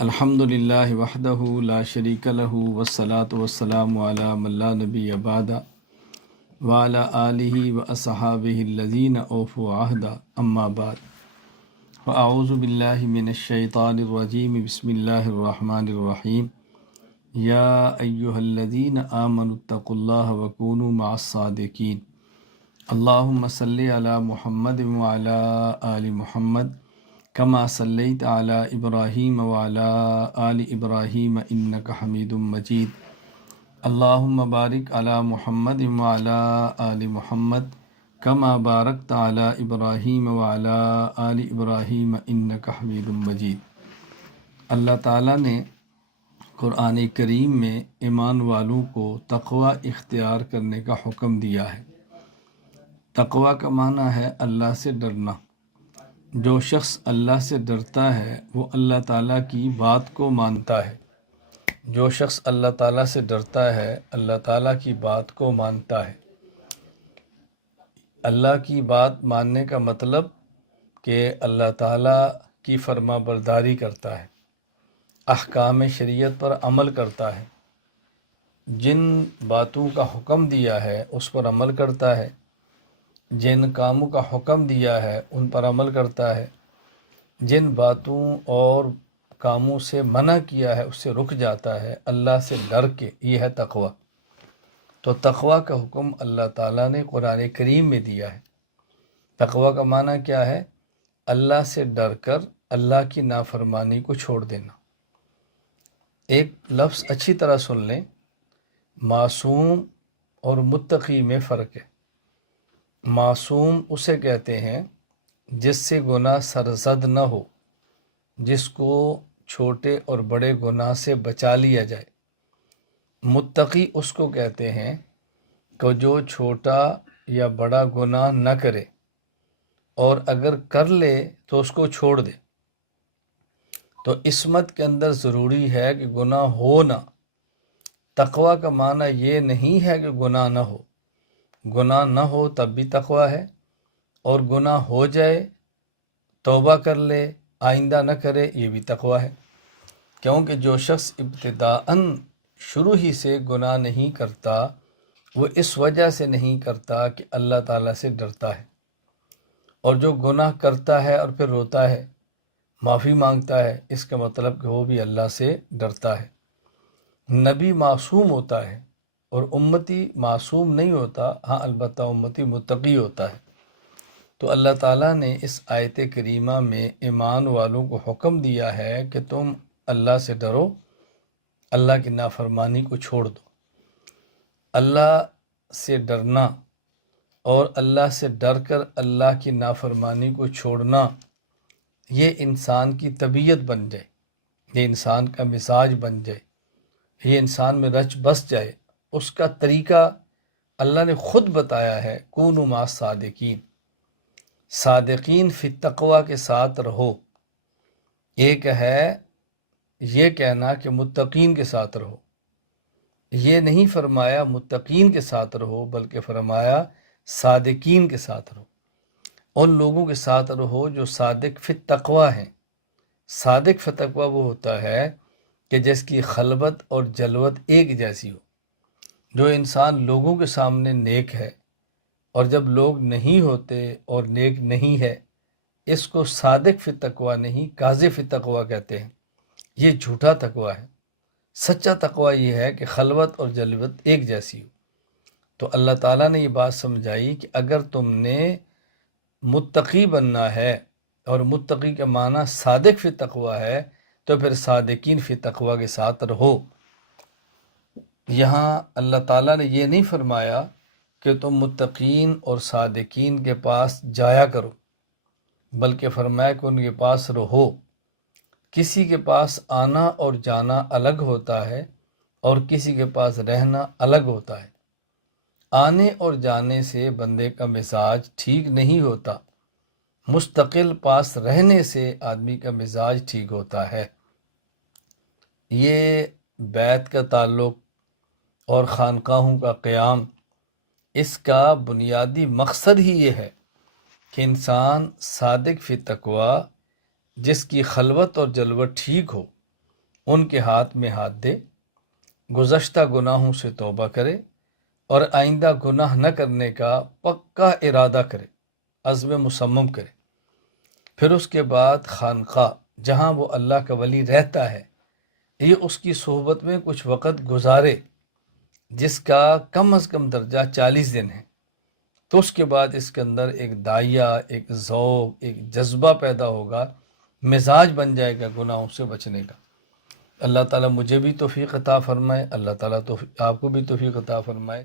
الحمدللہ وحدہ لا شریک لہ والصلاة والسلام علی من لا نبی بعدہ وعلی آلہ واصحابہ الذین اوفوا عہدہ اما بعد فاعوذ باللہ من الشیطان الرجیم بسم اللہ الرحمن الرحیم یا ایہا الذین آمنوا اتقوا اللہ وکونوا مع الصادقین اللہم صلی علی محمد وعلی آل محمد کما صلیت علی ابراہیم وعلی آل ابراہیم انک حمید مجید اللہم بارک علی محمد وعلی آل محمد کما بارکت علی ابراہیم وعلی آل ابراہیم انک حمید مجید۔ اللہ تعالیٰ نے قرآن کریم میں ایمان والوں کو تقوی اختیار کرنے کا حکم دیا ہے۔ تقوی کا معنی ہے اللہ سے ڈرنا۔ جو شخص اللہ سے ڈرتا ہے وہ اللہ تعالیٰ کی بات کو مانتا ہے۔ جو شخص اللہ تعالیٰ سے ڈرتا ہے اللہ تعالیٰ کی بات کو مانتا ہے۔ اللہ کی بات ماننے کا مطلب کہ اللہ تعالیٰ کی فرما برداری کرتا ہے، احکام شریعت پر عمل کرتا ہے، جن باتوں کا حکم دیا ہے اس پر عمل کرتا ہے، جن کاموں کا حکم دیا ہے ان پر عمل کرتا ہے، جن باتوں اور کاموں سے منع کیا ہے اس سے رک جاتا ہے اللہ سے ڈر کے۔ یہ ہے تقوی۔ تو تقوی کا حکم اللہ تعالیٰ نے قرآن کریم میں دیا ہے۔ تقوی کا معنی کیا ہے؟ اللہ سے ڈر کر اللہ کی نافرمانی کو چھوڑ دینا۔ ایک لفظ اچھی طرح سن لیں، معصوم اور متقی میں فرق ہے۔ معصوم اسے کہتے ہیں جس سے گناہ سرزد نہ ہو، جس کو چھوٹے اور بڑے گناہ سے بچا لیا جائے۔ متقی اس کو کہتے ہیں کہ جو چھوٹا یا بڑا گناہ نہ کرے، اور اگر کر لے تو اس کو چھوڑ دے۔ تو عصمت کے اندر ضروری ہے کہ گناہ ہو نہ۔ تقوی کا معنی یہ نہیں ہے کہ گناہ نہ ہو۔ گناہ نہ ہو تب بھی تقوی ہے، اور گناہ ہو جائے توبہ کر لے آئندہ نہ کرے یہ بھی تقوی ہے۔ کیونکہ جو شخص ابتداءً شروع ہی سے گناہ نہیں کرتا وہ اس وجہ سے نہیں کرتا کہ اللہ تعالیٰ سے ڈرتا ہے، اور جو گناہ کرتا ہے اور پھر روتا ہے معافی مانگتا ہے اس کا مطلب کہ وہ بھی اللہ سے ڈرتا ہے۔ نبی معصوم ہوتا ہے اور امتی معصوم نہیں ہوتا، ہاں البتہ امتی متقی ہوتا ہے۔ تو اللہ تعالیٰ نے اس آیت کریمہ میں ایمان والوں کو حکم دیا ہے کہ تم اللہ سے ڈرو، اللہ کی نافرمانی کو چھوڑ دو۔ اللہ سے ڈرنا اور اللہ سے ڈر کر اللہ کی نافرمانی کو چھوڑنا یہ انسان کی طبیعت بن جائے، یہ انسان کا مزاج بن جائے، یہ انسان میں رچ بس جائے۔ اس کا طریقہ اللہ نے خود بتایا ہے، کونوا مع الصادقین، صادقین فی التقوی کے ساتھ رہو۔ ایک ہے یہ کہنا کہ متقین کے ساتھ رہو، یہ نہیں فرمایا متقین کے ساتھ رہو بلکہ فرمایا صادقین کے ساتھ رہو۔ ان لوگوں کے ساتھ رہو جو صادق فی التقوی ہیں۔ صادق فی التقوی وہ ہوتا ہے کہ جس کی خلوت اور جلوت ایک جیسی ہو، جو انسان لوگوں کے سامنے نیک ہے اور جب لوگ نہیں ہوتے اور نیک نہیں ہے، اس کو صادق فی التقوی نہیں کاذب فی التقوی کہتے ہیں۔ یہ جھوٹا تقوی ہے۔ سچا تقوی یہ ہے کہ خلوت اور جلوت ایک جیسی ہو۔ تو اللہ تعالیٰ نے یہ بات سمجھائی کہ اگر تم نے متقی بننا ہے، اور متقی کا معنی صادق فی التقوی ہے، تو پھر صادقین فی تقوی کے ساتھ رہو۔ یہاں اللہ تعالیٰ نے یہ نہیں فرمایا کہ تم متقین اور صادقین کے پاس جایا کرو، بلکہ فرمایا کہ ان کے پاس رہو۔ کسی کے پاس آنا اور جانا الگ ہوتا ہے اور کسی کے پاس رہنا الگ ہوتا ہے۔ آنے اور جانے سے بندے کا مزاج ٹھیک نہیں ہوتا، مستقل پاس رہنے سے آدمی کا مزاج ٹھیک ہوتا ہے۔ یہ بیت کا تعلق اور خانقاہوں کا قیام، اس کا بنیادی مقصد ہی یہ ہے کہ انسان صادق فی تقوی، جس کی خلوت اور جلوت ٹھیک ہو، ان کے ہاتھ میں ہاتھ دے، گزشتہ گناہوں سے توبہ کرے اور آئندہ گناہ نہ کرنے کا پکا ارادہ کرے، عزم مصمم کرے۔ پھر اس کے بعد خانقاہ جہاں وہ اللہ کا ولی رہتا ہے، یہ اس کی صحبت میں کچھ وقت گزارے، جس کا کم از کم درجہ 40 دن ہے۔ تو اس کے بعد اس کے اندر ایک داعیہ، ایک ذوق، ایک جذبہ پیدا ہوگا، مزاج بن جائے گا گناہوں سے بچنے کا۔ اللہ تعالیٰ مجھے بھی توفیق عطا فرمائے، اللہ تعالیٰ آپ کو بھی توفیق عطا فرمائے۔